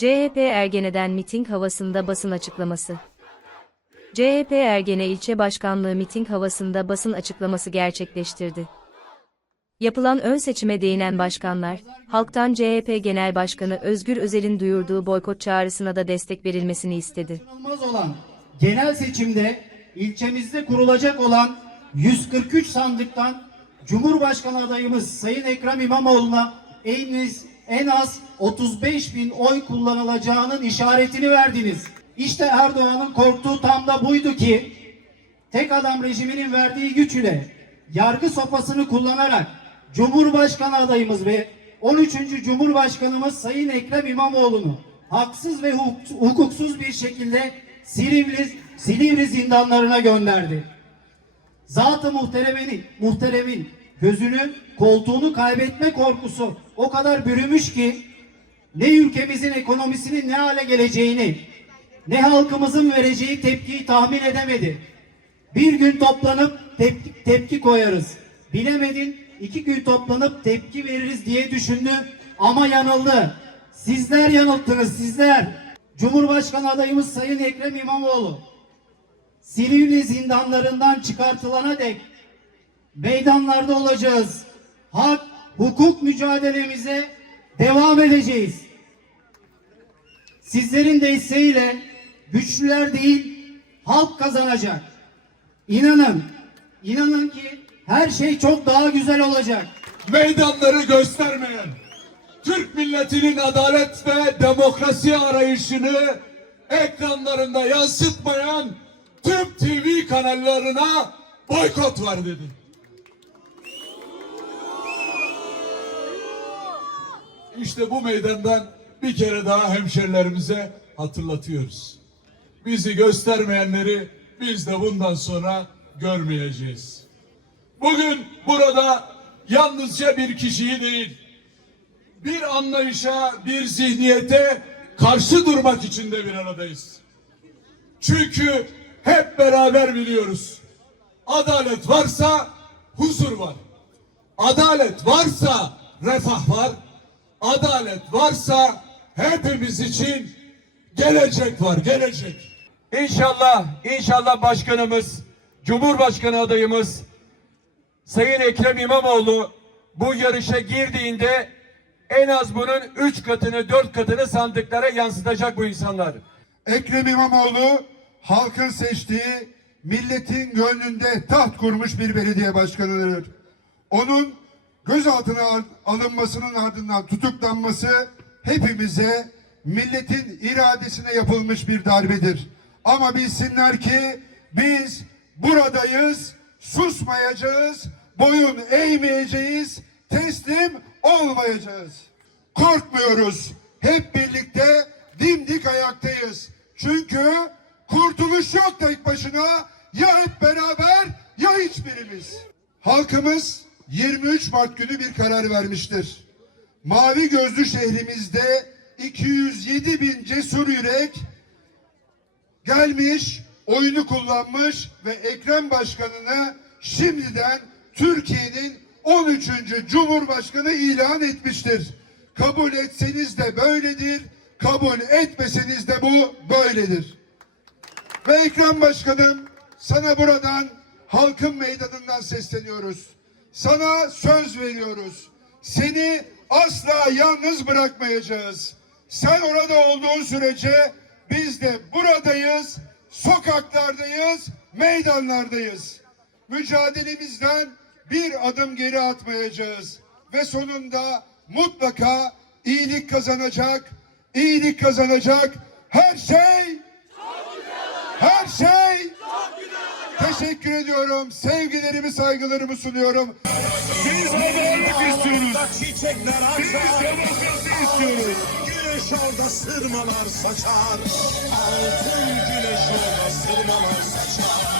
CHP Ergene'den miting havasında basın açıklaması. CHP Ergene İlçe Başkanlığı miting havasında basın açıklaması gerçekleştirdi. Yapılan ön seçime değinen başkanlar, halktan CHP Genel Başkanı Özgür Özel'in duyurduğu boykot çağrısına da destek verilmesini istedi. olan genel seçimde ilçemizde kurulacak olan 143 sandıktan Cumhurbaşkanı adayımız Sayın Ekrem İmamoğlu'na en en az 35 bin oy kullanılacağının işaretini verdiniz. İşte Erdoğan'ın korktuğu tam da buydu ki tek adam rejiminin verdiği güç ile yargı sopasını kullanarak Cumhurbaşkanı adayımız ve 13. Cumhurbaşkanımız Sayın Ekrem İmamoğlu'nu haksız ve huk- hukuksuz bir şekilde Silivri, Silivri zindanlarına gönderdi. Zat-ı muhteremin, muhteremin gözünü, koltuğunu kaybetme korkusu o kadar bürümüş ki ne ülkemizin ekonomisinin ne hale geleceğini, ne halkımızın vereceği tepkiyi tahmin edemedi. Bir gün toplanıp tepki, tepki koyarız. Bilemedin iki gün toplanıp tepki veririz diye düşündü ama yanıldı. Sizler yanılttınız sizler. Cumhurbaşkanı adayımız Sayın Ekrem İmamoğlu Silivri zindanlarından çıkartılana dek meydanlarda olacağız. Hak, hukuk mücadelemize devam edeceğiz. Sizlerin desteğiyle güçlüler değil, halk kazanacak. İnanın, inanın ki her şey çok daha güzel olacak. meydanları göstermeyen, Türk milletinin adalet ve demokrasi arayışını ekranlarında yansıtmayan tüm TV kanallarına boykot var dedi. İşte bu meydandan bir kere daha hemşerilerimize hatırlatıyoruz. Bizi göstermeyenleri biz de bundan sonra görmeyeceğiz. Bugün burada yalnızca bir kişiyi değil, bir anlayışa, bir zihniyete karşı durmak için de bir aradayız. Çünkü hep beraber biliyoruz. Adalet varsa huzur var. Adalet varsa refah var. Adalet varsa hepimiz için gelecek var, gelecek. İnşallah, inşallah başkanımız, Cumhurbaşkanı adayımız Sayın Ekrem İmamoğlu bu yarışa girdiğinde en az bunun üç katını, dört katını sandıklara yansıtacak bu insanlar. Ekrem İmamoğlu halkın seçtiği, milletin gönlünde taht kurmuş bir belediye başkanıdır. Onun gözaltına al- alınmasının ardından tutuklanması hepimize milletin iradesine yapılmış bir darbedir. Ama bilsinler ki biz buradayız, susmayacağız, boyun eğmeyeceğiz, teslim olmayacağız. Korkmuyoruz. Hep birlikte dimdik ayaktayız. Çünkü kurtuluş yok tek başına. Ya hep beraber ya hiçbirimiz. Halkımız 23 Mart günü bir karar vermiştir. Mavi gözlü şehrimizde 207 bin cesur yürek gelmiş, oyunu kullanmış ve Ekrem Başkanı'nı şimdiden Türkiye'nin 13. Cumhurbaşkanı ilan etmiştir. Kabul etseniz de böyledir, kabul etmeseniz de bu böyledir. Ve Ekrem Başkanım sana buradan halkın meydanından sesleniyoruz. Sana söz veriyoruz. Seni asla yalnız bırakmayacağız. Sen orada olduğun sürece biz de buradayız, sokaklardayız, meydanlardayız. Mücadelemizden bir adım geri atmayacağız. Ve sonunda mutlaka iyilik kazanacak, iyilik kazanacak. Her şey her şey Teşekkür ediyorum. Sevgilerimi, saygılarımı sunuyorum. Biz adalet istiyoruz. Açar. demokrasi istiyoruz. Güneş orada sırmalar saçar. Altın güneş orada sırmalar saçar.